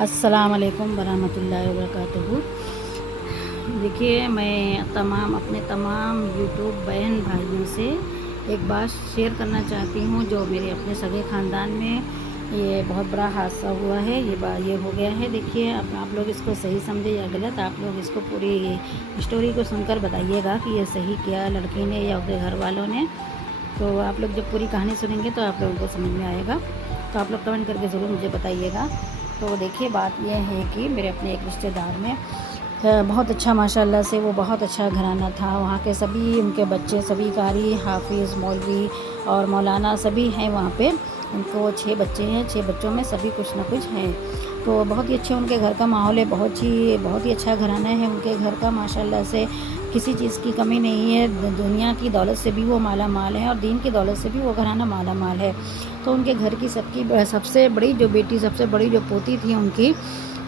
السلام علیکم ورحمۃ اللہ وبرکاتہ۔ دیکھیے، میں اپنے تمام یوٹیوب بہن بھائیوں سے ایک بات شیئر کرنا چاہتی ہوں جو میرے اپنے سگے خاندان میں یہ بہت بڑا حادثہ ہوا ہے، یہ ہو گیا ہے۔ دیکھیے، اب آپ لوگ اس کو صحیح سمجھے یا غلط، آپ لوگ اس کو پوری اسٹوری کو سن کر بتائیے گا کہ یہ صحیح کیا لڑکی نے یا اس کے گھر والوں نے۔ تو آپ لوگ جب پوری کہانی سنیں گے تو آپ لوگوں کو سمجھ میں آئے گا، تو آپ لوگ کمنٹ کر کے ضرور مجھے بتائیے گا۔ تو دیکھیے، بات یہ ہے کہ میرے اپنے ایک رشتہ دار میں بہت اچھا، ماشاء اللہ سے وہ بہت اچھا گھرانہ تھا۔ وہاں کے سبھی ان کے بچے سبھی قاری، حافظ، مولوی اور مولانا سبھی ہیں وہاں پہ۔ ان کو 6 بچے ہیں، 6 بچوں میں سبھی کچھ نہ کچھ ہیں۔ تو بہت ہی اچھے ان کے گھر کا ماحول ہے، بہت ہی اچھا گھرانہ ہے ان کے گھر کا، ماشاء اللہ سے کسی چیز کی کمی نہیں ہے۔ دنیا کی دولت سے بھی وہ مالا مال ہے اور دین کی دولت سے بھی وہ گھرانہ مالا مال ہے۔ تو ان کے گھر کی سب سے بڑی جو بیٹی، سب سے بڑی جو پوتی تھی ان کی،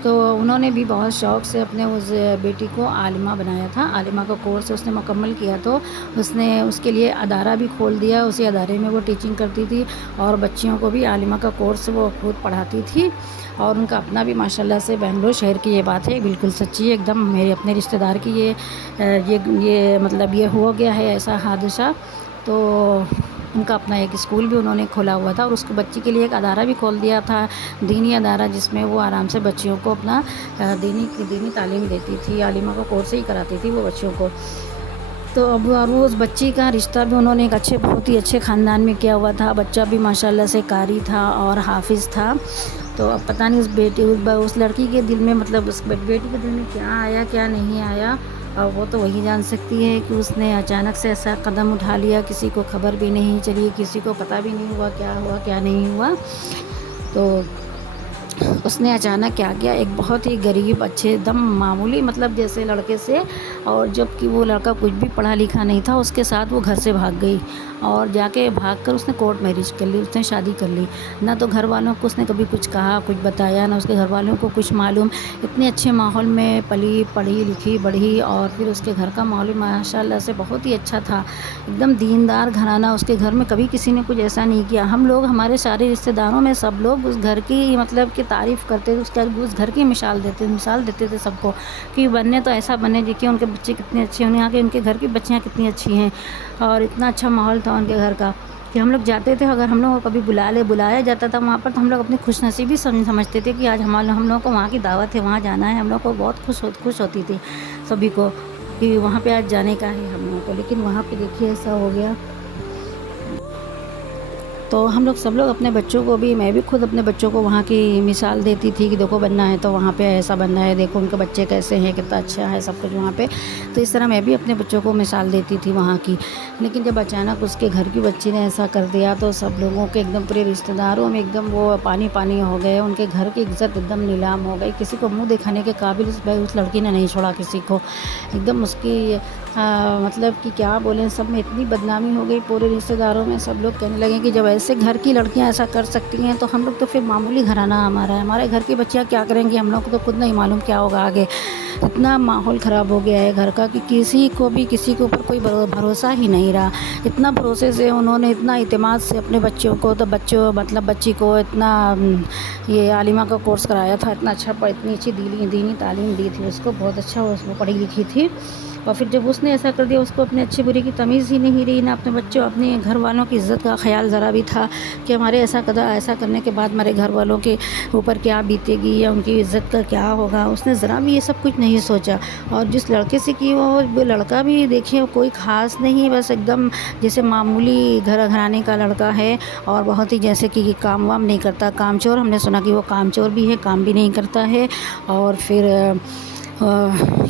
تو انہوں نے بھی بہت شوق سے اپنے اس بیٹی کو عالمہ بنایا تھا۔ عالمہ کا کورس اس نے مکمل کیا، تو اس نے اس کے لیے ادارہ بھی کھول دیا۔ اسی ادارے میں وہ ٹیچنگ کرتی تھی اور بچیوں کو بھی عالمہ کا کورس وہ خود پڑھاتی تھی۔ اور ان کا اپنا بھی ماشاء اللہ سے بنگلور شہر کی یہ بات ہے، بالکل سچی ہے ایک دم۔ میرے اپنے رشتہ دار کی یہ مطلب یہ ہو گیا ہے ایسا حادثہ۔ تو ان کا اپنا ایک اسکول بھی انہوں نے کھولا ہوا تھا اور اس کو بچی کے لیے ایک ادارہ بھی کھول دیا تھا، دینی ادارہ، جس میں وہ آرام سے بچیوں کو اپنا دینی تعلیم دیتی تھی، عالمہ کا کورس ہی کراتی تھی وہ بچوں کو۔ تو اب وہ اس بچی کا رشتہ بھی انہوں نے ایک بہت ہی اچھے خاندان میں کیا ہوا تھا۔ بچہ بھی ماشاء اللہ سے قاری تھا اور حافظ تھا۔ تو اب پتہ نہیں اس لڑکی کے دل میں، مطلب اس بیٹی کے دل میں کیا آیا کیا نہیں آیا، اور وہ تو وہی جان سکتی ہے کہ اس نے اچانک سے ایسا قدم اٹھا لیا، کسی کو خبر بھی نہیں چلی، کسی کو پتہ بھی نہیں ہوا کیا نہیں ہوا۔ تو اس نے اچانک کیا کیا، ایک بہت ہی غریب اچھے دم معمولی مطلب جیسے لڑکے سے، اور جب کہ وہ لڑکا کچھ بھی پڑھا لکھا نہیں تھا، اس کے ساتھ وہ گھر سے بھاگ گئی اور جا کے بھاگ کر اس نے کورٹ میرج کر لی، اس نے شادی کر لی۔ نہ تو گھر والوں کو اس نے کبھی کچھ کہا، کچھ بتایا، نہ اس کے گھر والوں کو کچھ معلوم۔ اتنے اچھے ماحول میں پڑھی لکھی بڑھی، اور پھر اس کے گھر کا ماحول ماشاء اللہ سے بہت ہی اچھا تھا، ایک دم دیندار گھرانہ۔ اس کے گھر میں کبھی کسی نے کچھ ایسا نہیں کیا۔ ہم لوگ، ہمارے سارے رشتہ داروں میں سب لوگ اس گھر کی مطلب کہ تعریف کرتے تھے، اس گھر کی مثال دیتے تھے سب کو کہ بننے تو ایسا بنے، دیکھیے ان کے بچے کتنے اچھے ہیں، یہاں کے ان کے گھر کی بچیاں کتنی اچھی ہیں، اور اتنا اچھا ماحول تھا ان کے گھر کا کہ ہم لوگ جاتے تھے۔ اگر ہم لوگوں کو کبھی بلایا جاتا تھا وہاں پر، تو ہم لوگ اپنی خوش نصیبی سمجھتے تھے کہ آج ہم لوگوں کو وہاں کی دعوت ہے، وہاں جانا ہے۔ ہم لوگ کو بہت خوش ہوتی تھی سبھی کو کہ وہاں پہ آج جانے کا ہے ہم لوگوں کو، لیکن وہاں پہ دیکھیے ایسا ہو گیا۔ تو ہم لوگ سب لوگ اپنے بچوں کو بھی، میں بھی خود اپنے بچوں کو وہاں کی مثال دیتی تھی کہ دیکھو بننا ہے تو وہاں پہ ایسا بننا ہے، دیکھو ان کے بچے کیسے ہیں، کتنا اچھا ہے سب کچھ وہاں پہ۔ تو اس طرح میں بھی اپنے بچوں کو مثال دیتی تھی وہاں کی۔ لیکن جب اچانک اس کے گھر کی بچی نے ایسا کر دیا تو سب لوگوں کے ایک دم، پورے رشتہ داروں میں ایک دم وہ پانی ہو گئے، ان کے گھر کی عزت ایک دم نیلام ہو گئی، کسی کو منہ دکھانے کے قابل اس لڑکی نے نہیں چھوڑا کسی کو، ایک دم اس کی مطلب کہ کیا بولیں، سب میں اتنی بدنامی ہو گئی پورے رشتہ داروں میں۔ سب لوگ کہنے لگے کہ جب ایسے گھر کی لڑکیاں ایسا کر سکتی ہیں تو ہم لوگ تو پھر معمولی گھرانہ ہمارا ہے، ہمارے گھر کی بچیاں کیا کریں گی، ہم لوگ کو تو خود نہیں معلوم کیا ہوگا آگے۔ اتنا ماحول خراب ہو گیا ہے گھر کا کہ کسی کے اوپر کوئی بھروسہ ہی نہیں رہا۔ اتنا بھروسے سے انہوں نے، اتنا اعتماد سے اپنے بچوں کو، تو بچی کو اتنا یہ عالمہ کا کورس کرایا تھا، اتنا اچھا اتنی اچھی دینی تعلیم دی تھی اس کو، بہت اچھا وہ پڑھی لکھی تھی۔ اور پھر جب اس نے ایسا کر دیا، اس کو اپنے اچھے برے کی تمیز ہی نہیں رہی، نہ اپنے بچوں، اپنے گھر والوں کی عزت کا خیال ذرا بھی تھا کہ ہمارے ایسا کرنے کے بعد ہمارے گھر والوں کے اوپر کیا بیتے گی یا ان کی عزت کا کیا ہوگا۔ اس نے ذرا بھی یہ سب کچھ نہیں سوچا۔ اور جس لڑکے سے کی وہ لڑکا بھی دیکھیے کوئی خاص نہیں، بس ایک دم جیسے معمولی گھرانے کا لڑکا ہے، اور بہت ہی جیسے کہ کام وام نہیں کرتا، کام چور، ہم نے سنا کہ وہ کام چور بھی ہے، کام بھی نہیں کرتا ہے، اور پھر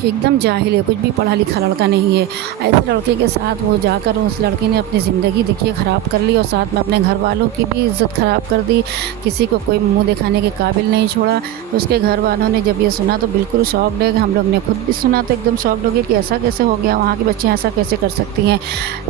ایک دم جاہل ہے، کچھ بھی پڑھا لکھا لڑکا نہیں ہے۔ ایسے لڑکے کے ساتھ وہ جا کر اس لڑکی نے اپنی زندگی دیکھیے خراب کر لی، اور ساتھ میں اپنے گھر والوں کی بھی عزت خراب کر دی، کسی کو کوئی منہ دکھانے کے قابل نہیں چھوڑا۔ اس کے گھر والوں نے جب یہ سنا تو بالکل شاکڈ ہے، ہم لوگ نے خود بھی سنا تو ایک دم شاکڈ ہو گئے کہ ایسا کیسے ہو گیا، وہاں کی بچیاں ایسا کیسے کر سکتی ہیں۔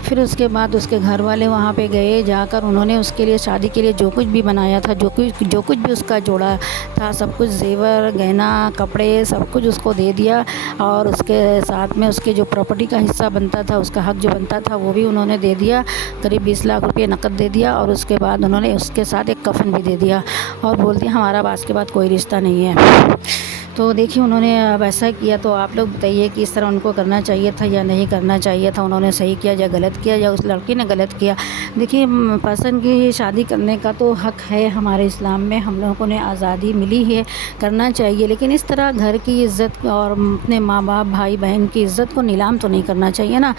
پھر اس کے بعد اس کے گھر والے وہاں پہ گئے، جا کر انہوں نے اس کے لیے شادی کے لیے جو کچھ بھی بنایا تھا، جو کچھ بھی اس کا جوڑا تھا، سب کچھ زیور گہنا کپڑے سب کچھ اس کو دے دے دیا، اور اس کے ساتھ میں اس کے جو پراپرٹی کا حصہ بنتا تھا، اس کا حق جو بنتا تھا وہ بھی انہوں نے دے دیا، قریب 20 لاکھ روپے نقد دے دیا، اور اس کے بعد انہوں نے اس کے ساتھ ایک کفن بھی دے دیا، اور بول دیا ہمارا اب آج کے بعد کوئی رشتہ نہیں ہے۔ تو دیکھیے انہوں نے اب ایسا کیا، تو آپ لوگ بتائیے کہ اس طرح ان کو کرنا چاہیے تھا یا نہیں کرنا چاہیے تھا، انہوں نے صحیح کیا یا غلط کیا، یا اس لڑکی نے غلط کیا؟ دیکھیے پسند کی شادی کرنے کا تو حق ہے ہمارے اسلام میں، ہم لوگوں کو نے آزادی ملی ہے، کرنا چاہیے، لیکن اس طرح گھر کی عزت اور اپنے ماں باپ بھائی بہن کی عزت کو نیلام تو نہیں کرنا چاہیے نا،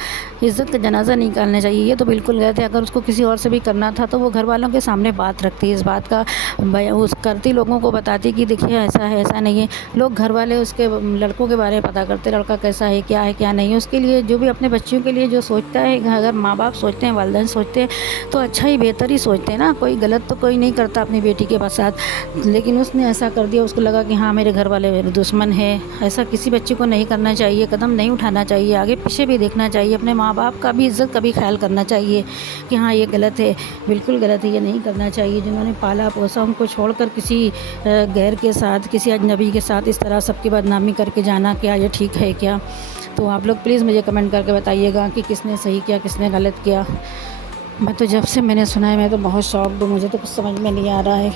عزت کا جنازہ نہیں نکالنا چاہیے، یہ تو بالکل غلط ہے۔ اگر اس کو کسی اور سے بھی کرنا تھا تو وہ گھر والوں کے سامنے بات رکھتی، اس بات کا اس کرتی، لوگوں کو بتاتی کہ دیکھیے ایسا ہے ایسا نہیں ہے۔ لوگ گھر والے اس کے لڑکوں کے بارے میں پتہ کرتے، لڑکا کیسا ہے کیا نہیں ہے، اس کے لیے جو بھی اپنے بچیوں کے لیے جو سوچتا ہے، اگر ماں باپ سوچتے ہیں، والدین سوچتے ہیں تو اچھا ہی بہتر ہی سوچتے ہیں نا، کوئی غلط تو کوئی نہیں کرتا اپنی بیٹی کے ساتھ، لیکن اس نے ایسا کر دیا، اس کو لگا کہ ہاں میرے گھر والے میرے دشمن ہیں۔ ایسا کسی بچے کو نہیں کرنا چاہیے، قدم نہیں اٹھانا چاہیے، آگے پیچھے بھی دیکھنا چاہیے، اپنے ماں باپ کا بھی عزت کا بھی خیال کرنا چاہیے کہ ہاں یہ غلط ہے، بالکل غلط ہے، یہ نہیں کرنا چاہیے۔ جنہوں نے پالا پوسا ان کو چھوڑ کر کسی غیر کے ساتھ، کسی اجنبی کے ساتھ اس طرح سب کی بدنامی کر کے جانا، کیا یہ ٹھیک ہے کیا؟ تو آپ لوگ پلیز مجھے کمنٹ کر کے بتائیے گا کہ کس نے صحیح کیا کس نے غلط کیا۔ میں تو جب سے میں نے سنا ہے میں تو بہت شاکڈ ہوں، مجھے تو کچھ سمجھ میں نہیں آ رہا ہے۔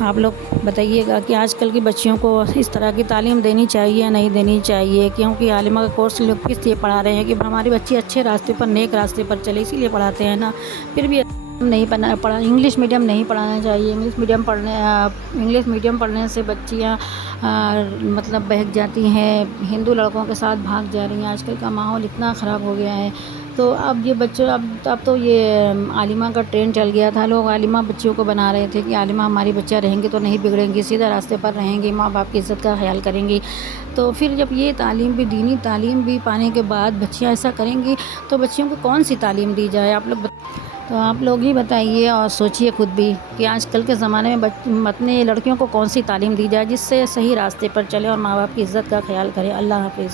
آپ لوگ بتائیے گا کہ آج کل کی بچیوں کو اس طرح کی تعلیم دینی چاہیے یا نہیں دینی چاہیے، کیونکہ عالمہ کا کورس لوگ کس لیے پڑھا رہے ہیں کہ ہماری بچی اچھے راستے پر، نیک راستے پر چلے، اسی لیے پڑھاتے ہیں نا۔ پھر بھی نہیں پڑھا، انگلش میڈیم نہیں پڑھانا چاہیے، انگلش میڈیم پڑھنے سے بچیاں مطلب بہک جاتی ہیں، ہندو لڑکوں کے ساتھ بھاگ جا رہی ہیں، آج کل کا ماحول اتنا خراب ہو گیا ہے۔ تو اب یہ بچوں اب تو یہ عالمہ کا ٹرینڈ چل گیا تھا، لوگ عالمہ بچیوں کو بنا رہے تھے کہ عالمہ ہماری بچیاں رہیں گی تو نہیں بگڑیں گی، سیدھا راستے پر رہیں گی، ماں باپ کی عزت کا خیال کریں گی۔ تو پھر جب یہ تعلیم بھی، دینی تعلیم بھی پانے کے بعد بچیاں ایسا کریں گی تو بچیوں کو کون سی تعلیم دی جائے؟ تو آپ لوگ ہی بتائیے اور سوچئے خود بھی کہ آج کل کے زمانے میں اپنے لڑکیوں کو کون سی تعلیم دی جائے جس سے صحیح راستے پر چلے اور ماں باپ کی عزت کا خیال کرے۔ اللہ حافظ۔